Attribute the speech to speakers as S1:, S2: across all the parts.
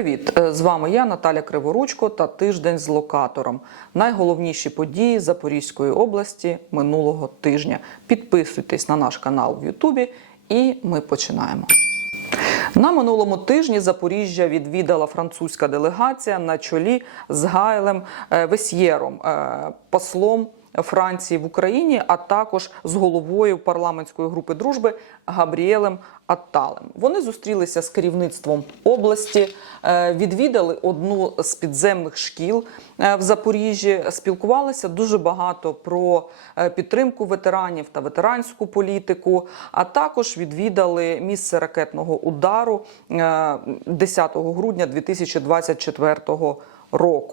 S1: Привіт! Е, З вами я, Наталя Криворучко та тиждень з локатором. Найголовніші події Запорізької області минулого тижня. Підписуйтесь на наш канал в Ютубі, і ми починаємо. На минулому тижні Запоріжжя відвідала французька делегація на чолі з Гайлем е, Весьєром, е, послом Франції в Україні, а також з головою парламентської групи дружби Габріелем Атталем. Вони зустрілися з керівництвом області, е, відвідали одну з підземних шкіл е, в Запоріжжі, спілкувалися дуже багато про е, підтримку ветеранів та ветеранську політику, а також відвідали місце ракетного удару е, 10 грудня 2024 року.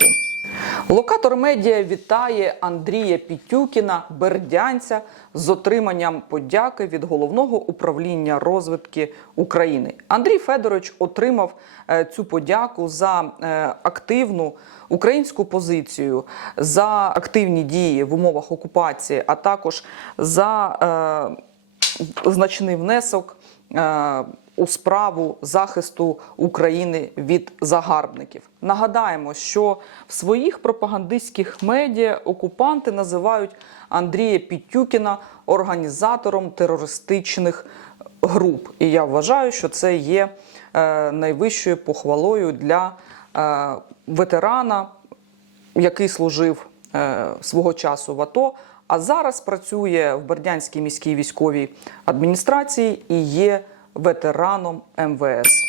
S1: Локатор медіа вітає Андрія Пітюкіна, бердянця, з отриманням подяки від головного управління розвитки України. Андрій Федорович отримав е, цю подяку за е, активну українську позицію, за активні дії в умовах окупації, а також за е, значний внесок. У справу захисту України від загарбників. Нагадаємо, що в своїх пропагандистських медіа окупанти називають Андрія Пітюкіна організатором терористичних груп. І я вважаю, що це є е, найвищою похвалою для е, ветерана, який служив е, свого часу в АТО, а зараз працює в Бердянській міській військовій адміністрації і є ветераном МВС.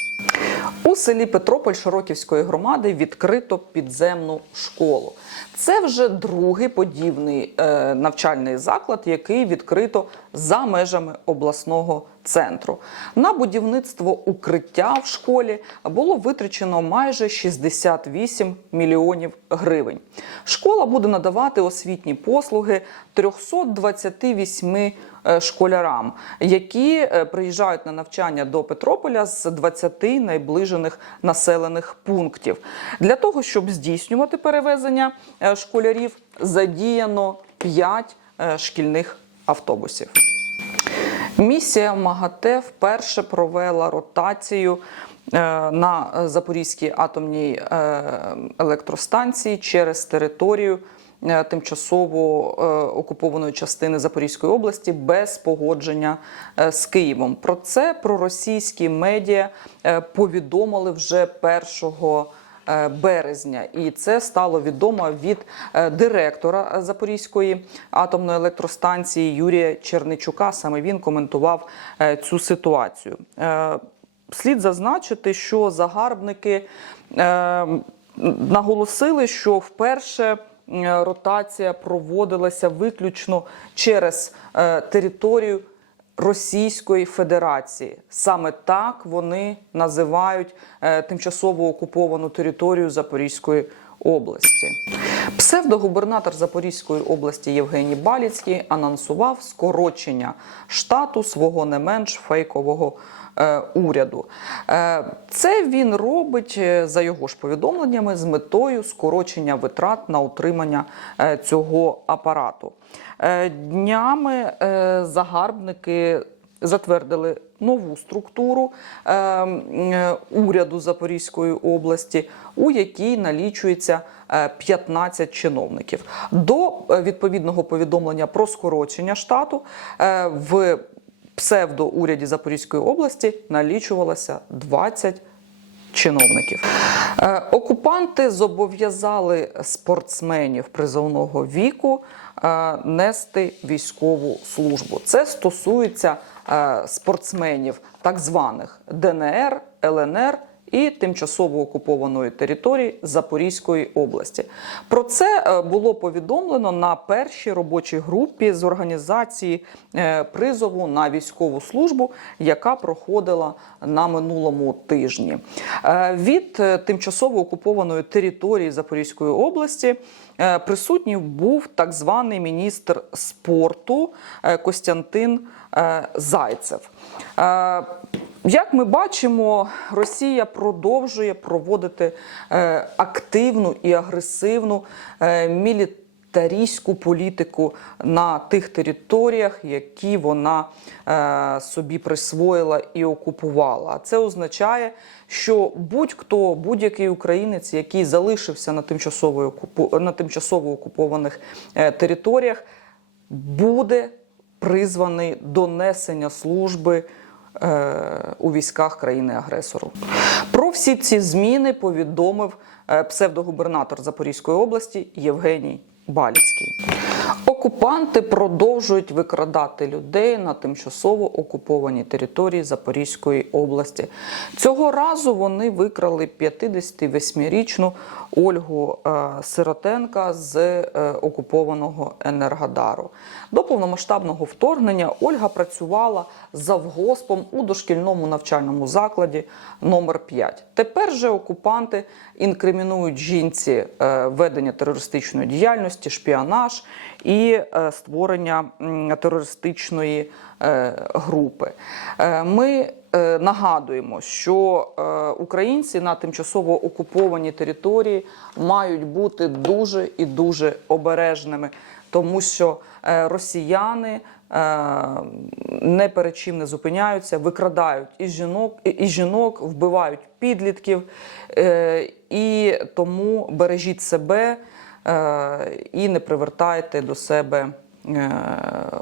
S1: У селі Петрополь Широківської громади відкрито підземну школу. Це вже другий подібний е, навчальний заклад, який відкрито за межами обласного центру. На будівництво укриття в школі було витрачено майже 68 мільйонів гривень. Школа буде надавати освітні послуги 328 е, школярам, які е, приїжджають на навчання до Петрополя з 20 найближених населених пунктів. Для того, щоб здійснювати перевезення е, школярів, задіяно 5 шкільних автобусів. Місія МАГАТЕ вперше провела ротацію е, на Запорізькій атомній е, електростанції через територію е, тимчасово окупованої частини Запорізької області без погодження з Києвом. Про це проросійські медіа повідомили вже 1 е, березня, і це стало відомо від е, директора Запорізької атомної електростанції Юрія Черничука. Саме він коментував е, цю ситуацію. Е, Слід зазначити, що загарбники е, наголосили, що вперше е, ротація проводилася виключно через е, територію Російської Федерації. Саме так вони називають е, тимчасово окуповану територію Запорізької області. Псевдогубернатор Запорізької області Євгеній Баліцький анонсував скорочення штату свого не менш фейкового е, уряду. Е, Це він робить е, за його ж повідомленнями з метою скорочення витрат на утримання цього апарату. Днями загарбники затвердили нову структуру е, е, уряду Запорізької області, у якій налічується е, 15 чиновників. До е, відповідного повідомлення про скорочення штату е, в псевдоуряді Запорізької області налічувалося 20 чиновників. Е, Окупанти зобов'язали спортсменів призовного віку е, нести військову службу. Це стосується е, спортсменів так званих ДНР, ЛНР. І тимчасово окупованої території Запорізької області. Про це е, було повідомлено на першій робочій групі з організації е, призову на військову службу, яка проходила на минулому тижні. Е, Від тимчасово окупованої території Запорізької області присутній був так званий міністр спорту Костянтин Зайцев. Як ми бачимо, Росія продовжує проводити е, активну і агресивну е, мілітаристську політику на тих територіях, які вона е, собі присвоїла і окупувала. А це означає, що будь-хто, будь-який українець, який залишився на тимчасово, на тимчасово окупованих територіях, буде призваний до несення служби у військах країни-агресору. Про всі ці зміни повідомив е, псевдогубернатор Запорізької області Євгеній Баліцький. Окупанти продовжують викрадати людей на тимчасово окупованій території Запорізької області. Цього разу вони викрали 58-річну Ольгу е, Сиротенка з е, окупованого Енергодару. До повномасштабного вторгнення Ольга працювала завгоспом у дошкільному навчальному закладі номер 5 Тепер же окупанти інкримінують жінці е, ведення терористичної діяльності, шпіонаж і е, створення терористичної е, групи. Е, Ми нагадуємо, що українці на тимчасово окупованій території мають бути дуже і дуже обережними, тому що росіяни не перед чим не зупиняються, викрадають і жінок, і- жінок, вбивають підлітків, і тому бережіть себе і не привертайте до себе е,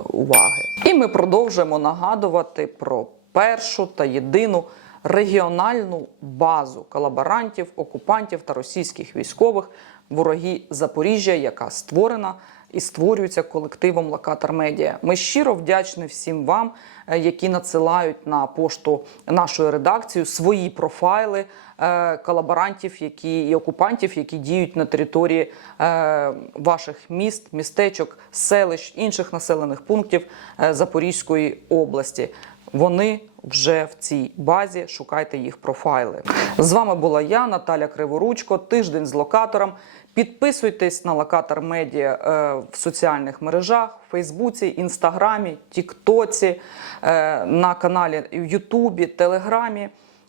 S1: уваги. І ми продовжуємо нагадувати про першу та єдину регіональну базу колаборантів, окупантів та російських військових вороги Запоріжжя, яка створена і створюється колективом Локатор Медіа. Ми щиро вдячні всім вам, е, які надсилають на пошту нашої редакції свої профайли е, колаборантів, які і окупантів, які діють на території е, ваших міст, містечок, селищ, інших населених пунктів Запорізької області. Вони вже в цій базі. Шукайте їх профайли. З вами була я, Наталя Криворучко. Тиждень з локатором. Підписуйтесь на локатор медіа е, в соціальних мережах, в Фейсбуці, Інстаграмі, Тіктоці, е, на каналі в Ютубі, Телеграмі.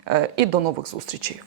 S1: Е, і до нових зустрічей.